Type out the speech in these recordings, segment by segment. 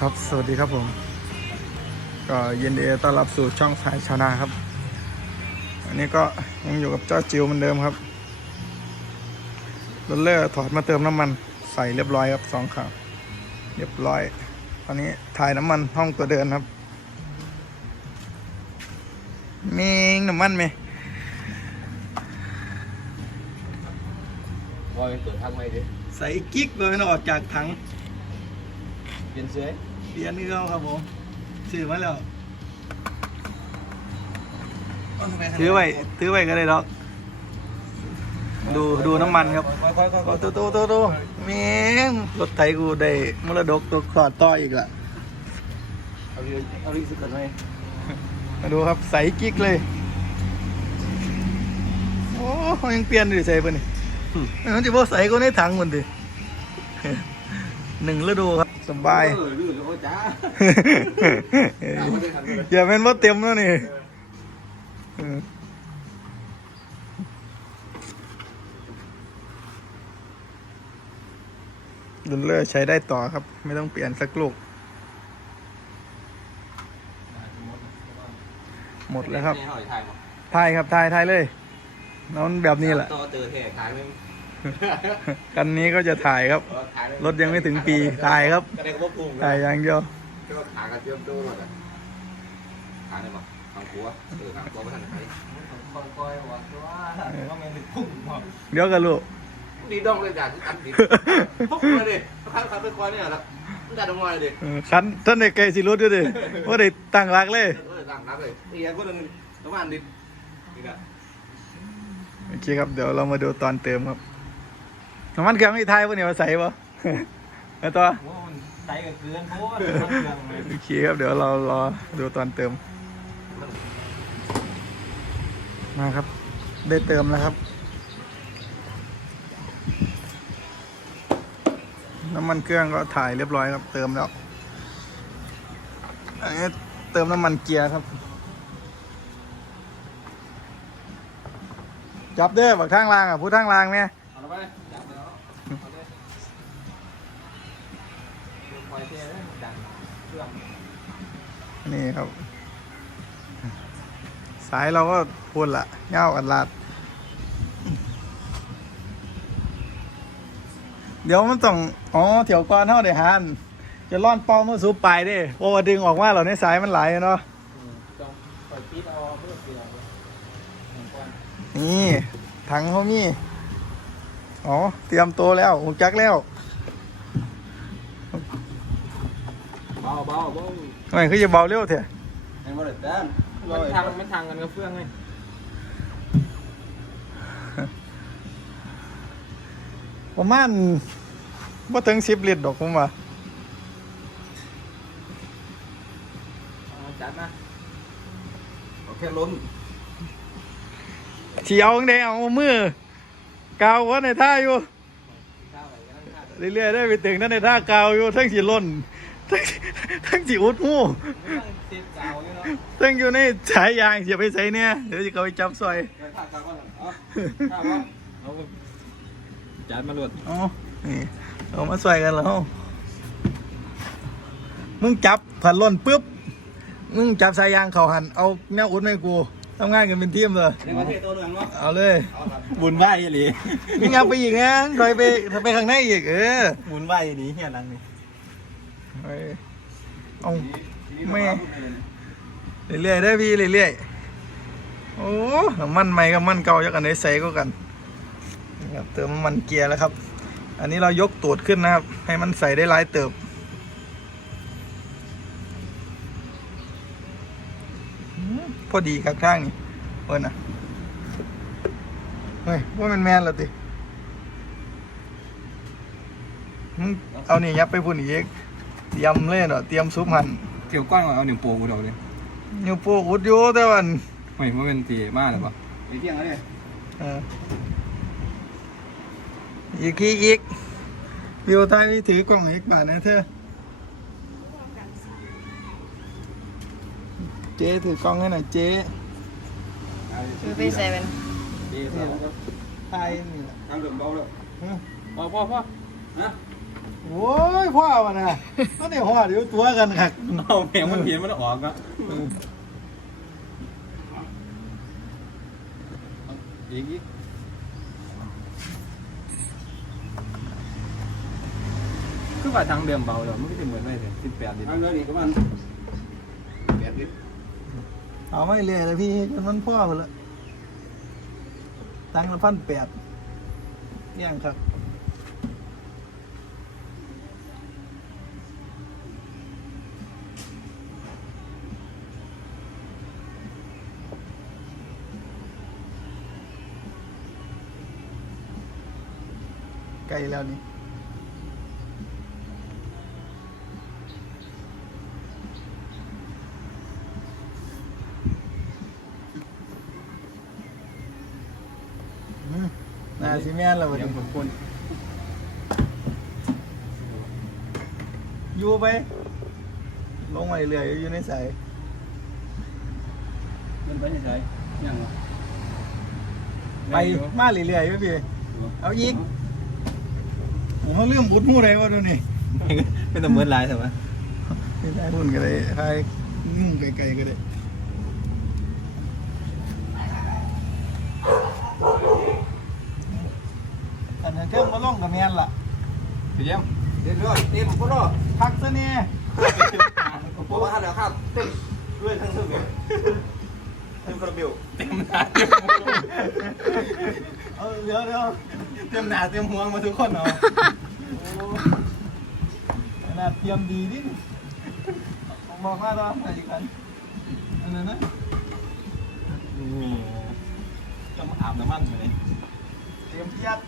ครับ สวัสดีครับผม ก็ยินดีต้อนรับสู่ช่องสายชาวนาครับ อันนี้ก็ยังอยู่กับเจ้าจิวเหมือนเดิมครับรถเลอร์ถอดมาเติมน้ำมันใส่เรียบร้อยครับสองขาเรียบร้อย ตอนนี้ถ่ายน้ำมันห้องตัวเดินครับมีน้ำมันไหมบอยเปิดทางไม่ดิใส่กิ๊กโดยไม่ต้องออกจากถัง เปลี่ยนเสื้อ เปลี่ยนนี่ก็ครับผมซื้อมาแล้วถือไว้ถือไว้ก็ได้ดอก ดูดูน้ำมันครับค่อยๆค่อยโอ้ตัวตัวตัวตัวแม่งรถไถกูได้มรดกตัวขอดต่ออีกละๆเอาเรือเอาเรือสึกกันไหมมาดูครับใสกิ๊กเลย โอ้ยังเปลี่ยนดิใส่ปะนี่มันจะบอกใส่ก็ในถังมันดิ หนึ่งฤดูครับ สบาย เออลื่นแล้วก็ จ้าอย่าเป็นว่าเต็มแล้วนี่เออดุลเลอร์ใช้ได้ต่อครับ ไม่ต้องเปลี่ยนสักลูก หมดแล้วครับนี่หอยถ่ายมั้งทายครับทายทายเลยนอนแบบนี้แหละต่อเตอร์เทถ่ายไหม กันนี้ก็จะถ่ายครับถ่ายรถยังไม่ถึงปีถ่ายครับกระเด็นก็พุ่งถ่ายอย่างเดียวก็ขากันเตรียมตัวหมดอะขาเนี่ยมั้งทางหัวเออทางหัวไม่ทันใครค่อยๆว่าว่าว่ามันพุ่งหมดเดี๋ยวกันลูกดีดองเลยจ้ะอันดีพุ่งมาดิข้างขาไปคอยเนี่ยหรอมันจะดองมาเลยดิเออคันท่านในไกลสิรถด้วยดิว่าได้ตั้งรักเลยเออต่างนับเลยเอียก็นึงประมาณดินี่แหละโอเคครับเดี๋ยวเรามาดูตอนเติมครับ น้ำมันเครื่องไม่ทายปะเนี่ยมาใส่ปะแล้วตัวโอ้มันใจกับเกลือนโอ้ยมันเครื่องเลยโอเคครับเดี๋ยวเรารอดูตอนเติม มาครับ ได้เติมแล้วครับ น้ำมันเครื่องก็ถ่ายเรียบร้อยครับ เติมแล้วอันนี้เติมน้ำมันเกียร์ครับ จับเด้อบักทางล่างอะ ผู้ทางล่างเนี่ย นี่ครับ สายเราก็พูดละเง่าอัดลาด เดี๋ยวมันต้อง อ๋อเถียวก่อนเท่าเดี๋ยวหันจะล่อนเป้ามือสูบไปด้เพราะว่าดึงออกมาเหล่านี้สายมันไหลเนาะนี่ถังเขามี อ๋อ เตรียมตัวแล้วหุจักแล้ว เบาเบาเบาทำไมคือจะเบาเร็วเถอะให้มาเลยด้านมันทางมันทางกันกับเฟื่องเลยประมาณว่าถึงสิบลิตรดอกผมว่าเอาจัดนะโอเคล้นเฉียวจั่งใดเอามือกาวว่าในท่าอยู่ข้าวไปกันข้าวเรื่อยๆได้ไปถึงนั่นในท่ากาวอยู่ทั้งสีล่น ทั้งทั้งสีอุดหูไม่ต้องตั้งอยู่ในสายยางเสียไปใส่เนี่ยเดี๋ยวจะเขาไปจับซอยเดี๋ยวข้ากาวก่อนเอาข้าวก่อนเอามาหลดอ๋อนี่เอามาซอยกันแล้วมึงจับผันล่นปุ๊บมึงจับสายยางเขาหันเอาแนวอุดให้กูทำงานกันเป็นทีมเลยในประเทศตัวหนึ่งเนาะเอาเลยบุญไหวหลีมึงอาไปอีกนะถอยไปไปข้างในอีกเออบุญไหวหลีเฮียนังนี่ ไปเอาแม่เรื่อยๆได้พี่เรื่อยๆโอ้มันใหม่กับมันเก่าจากอันไหนใส่ก็กันนะครับเติมมันเกียร์แล้วครับ อันนี้เรายกตูดขึ้นนะครับ ให้มันใส่ได้หลายเติบพอดีครับข้างนี่เอินะเฮ้ยว่ามันแมนแล้วติเอานี่ยับไปพุ่นอีก เตรียมเลยเนาะเตรียมซุปหันเกี่ยวก้อนเอาหนึ่งโปกูเดาเลยนิ้วโป้อุดอยู่แต่วันไม่ว่าเป็นตีมากหรือเปล่าไปเที่ยงแล้วเนี่ยเอออีกทีอีกวิวไทยถือกล่องอีกบาทนะเธอเจ๊ถือกล้องให้หน่อยเจ๊คือไปเซเว่นดีเที่ยงครับไทยนี่แหละ ทำเรื่องเบาแล้วฮะพอพอพอนะ โอ้ยพ่อวะนะมันได้พ่อเดี๋ยวตัวกันครับเอาแหงมันเห็นมันออกก็อีกอีกคือว่าทางเดิมเบาเดี๋ยวมันก็จะเหมือนไม่เลยสิบแปดดิเอาเลยนี่ก็มันแปดลิตรเอาไม่เลยเลยพี่จนมันพ่อหมดละตังค์ละพันแปดเนี่ยครับ ลแล้วนี่อืมน่าสิแม่นแล้วบัดเดี๋ยวนี้คนคนอยู่ไป ลงมาเรื่อยๆอยู่ในสายมันไปไหนยังวะไปมาเรื่อยๆอยู่พี่เอาอีก เขาเรื่องบุญมู่ไรวะดูนี่เป็นตำรวจลายใช่ไหมไม่ได้บุญก็ได้ทายยุ่งไกลๆก็ได้อันนั้นเครื่องมาล่องกับแมนล่ะพี่เยี่ยมเต็มเลยเต็มก็รอดพักซะเนี่ยผมว่าท่านแล้วครับเต็มด้วยทั้งเรื่องเลยเต็มคาราเบลเต็มหน้าเออ เดี๋ยวเดี๋ยวเต็มหน้าเต็มหัวมาทุกคนเนาะขนาดเตรียมดีดิผมบอกว่าเราอะไรกันอันนั้นนะนี่จะมาอาบน้ำมันเลยเตรียมเพียด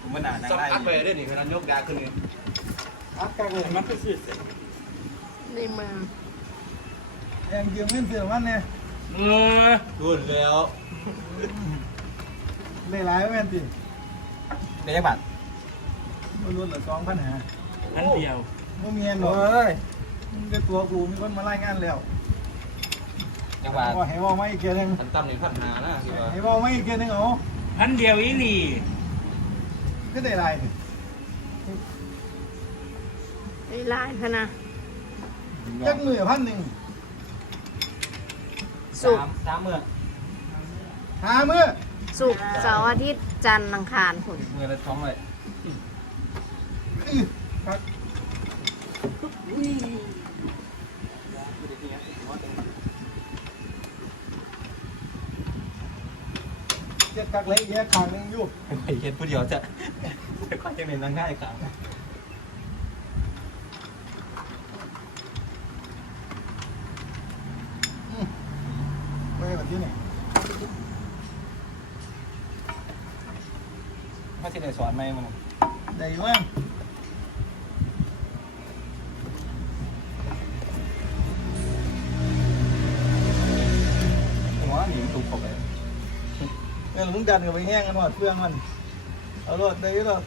ผมว่าหนาหนังสับได้อัดไปได้นี่ขนาดยกดาขึ้นนี่อัดกันเลยมันก็สิเสร็จในมือแองยืมเงินเสือมันเนี่ยเออพูดแล้ว เลยหลายแม่นติเดี๋ยวบัตรไม่รู้เหลือสองพันหาอันเดียวไม่มีเงินหรอกโอ้ยมึงจะตัวกูมีคนมาไล่งานแล้วจังหวัดว่าให้ว่าไม่อีกเกียร์หนึงพันตั้มนี่พันหานะที่ว่าให้ว่าไม่อีกเกียร์หนึงเอาอันเดียวอีหลีก็ได้หลายนี่ไอ้ลายพะนะจักมือพันหนึ่งสุกสามสามเมื่อหามือ สุกร์เสาร์อาทิตย์จันทร์อังคารผุนเมื่อละท้องเลยอื้อครับเจ็ดกักเล็กแยกขางหนึงอยู่ไอ้เฮ็ดผู้เดียวจะค่อยจะเป็นนางง่ายครับไม่ได้แบบที่ไหน ถ้าจะได้สอนไหมมันได้อยู่มั้งหัวหนีถูกเข้าไปเงินลุงดันกับไปแห้งกันหมดเพื่องมัน เอารถได้อยี่หรอก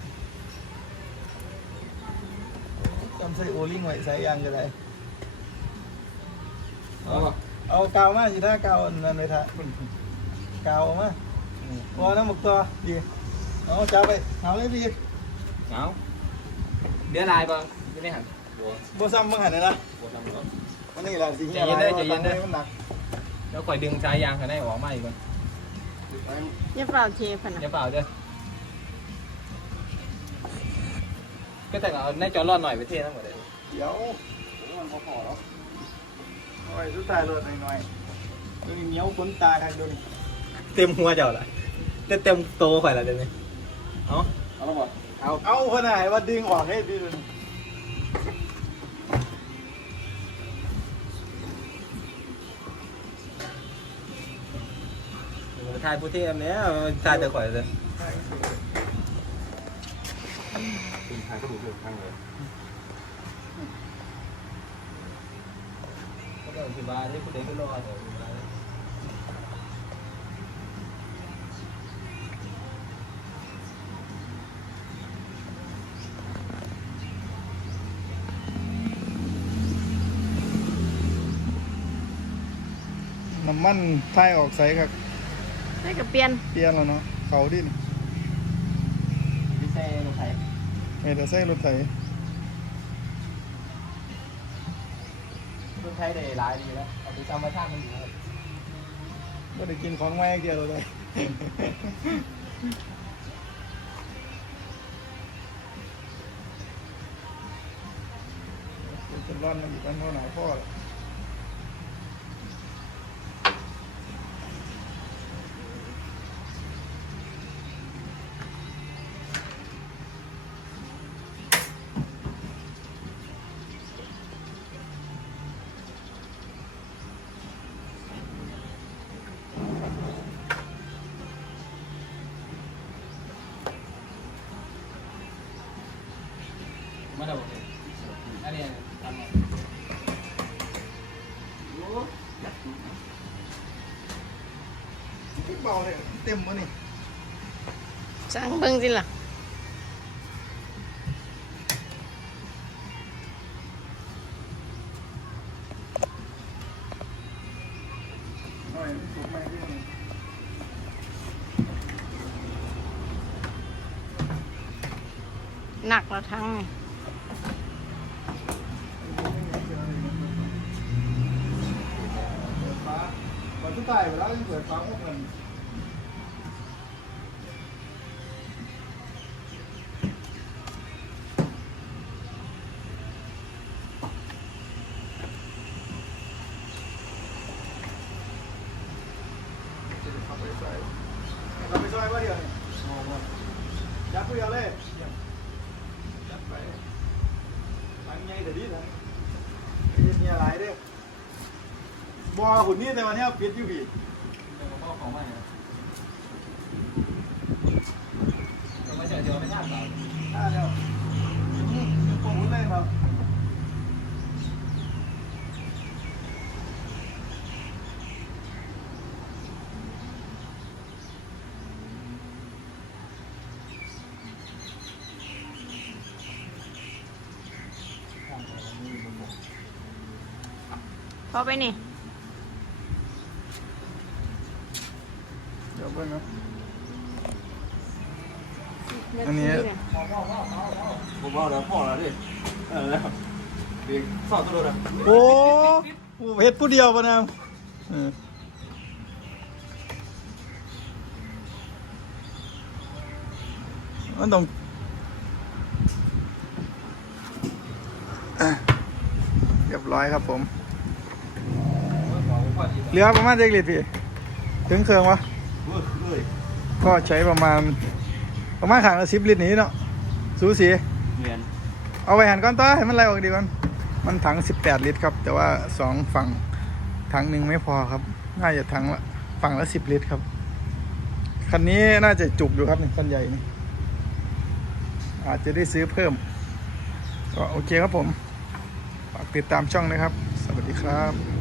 จำใส่โอลิงไว้ใส่ยางก็ได้เอาป่ะเอากาวมาสิถ้ากาวอันนั่นเลยท่ะกาวเอามาพอน้ำหมกตัวดี เอาจับไปเอาเลยดีเอาเดี๋ยวลายป่ะไม่ได้หันบัวบ่ซ้ำบังหันเลยนะบัวทำเนาะวันนี้แหละสิใจเย็นเด้อใจเย็นเด้อมันหนักแล้วคอยดึงสายยางกันได้ออกมาอีกมั้ยอย่าเปล่าเทพะนะอย่าเปล่าเด้อก็แต่เอาในจอรอดหน่อยไปเททั้งหมดเลยเดี๋ยวมันพอพอแล้วเอาไว้สุดท้ายรถหน่อยๆดูนี่เหนียวขนตากันดูนี่เต็มหัวเจ้าละเต็มเต็มโตข่อยละเดี๋ยวนี้ เอาเอาแล้วบ่เอาเอาคนไหนว่าดึงออกให้ดีดูนี่ทายผู้เทมเนี้ยทายแต่ข่อยเลยคุณทางก็ดูเรื่องทางเลยก็ต้องที่บ้านที่ผู้เด็กก็รอเดี๋ย มันท้ายออกใสกับได้กับเปลี่ยนเปลี่ยนแล้วเนาะเขาดินไม่ใช่รถไถไม่ได้ใส่รถไถรถไถได้หลายดีแล้วเอาไปทำมาช่างมันอยู่ครับไได้กินของแม่เดียวเลยจป็นร้อนมันอีกร้อนเท่าไหนพ่อ พี่เบาเลยเต็มวะนี่สั่งเบิ่งสิล่ะหน่อยถูกไหมพี่นี่หนักแล้วทั้งนี่ เปิดฟ้า วันทุกทายเวลาที่เปิดฟ้าพวกมันขั บไปซอยขับไปซอยว่าเดียวนี่ยับผู้เดียวเลยยับไปทางใหญ่เดี๋ยวนี้ทางมีอะไรเด้อบัวหุ่นนี่แต่วันนี้ปิดอยู่พี่เป็นของพ่อของมันเนี่ยเรามาเจอเดียวไม่ยากเปล่าอ่าเดี๋ยวอืมผมหุ่นเลยครับพอไปนี่ เดี๋ยวเบิ่งนะ เดี๋ยว อันนี้ ซื้เย ผมเอาแล้วพ่อแล้วดิเออแล้วเด็ก สอบตัวเลยโอ้โหเฮ็ดผู้เดียวปะนะเออมันต้องอะเรียบร้อยครับผม เหลือประมาณเจ็ดลิตรพี่ ถึงเครื่องวะเว้ยเว้ยก็ใช้ประมาณ ประมาณขางละสิบลิตรนี้เนาะสูสีเรียนเอาไปหันก้อนต่อให้มันไหลออกดีก่อน มันถัง 18 ลิตรครับ แต่ว่าสองฝั่งถังหนึ่งไม่พอครับ น่าจะถังละฝั่งละ 10 ลิตรครับ คันนี้น่าจะจุกอยู่ครับคันใหญ่นี่อาจจะได้ซื้อเพิ่ม ก็โอเคครับผม ฝากติดตามช่องนะครับ สวัสดีครับ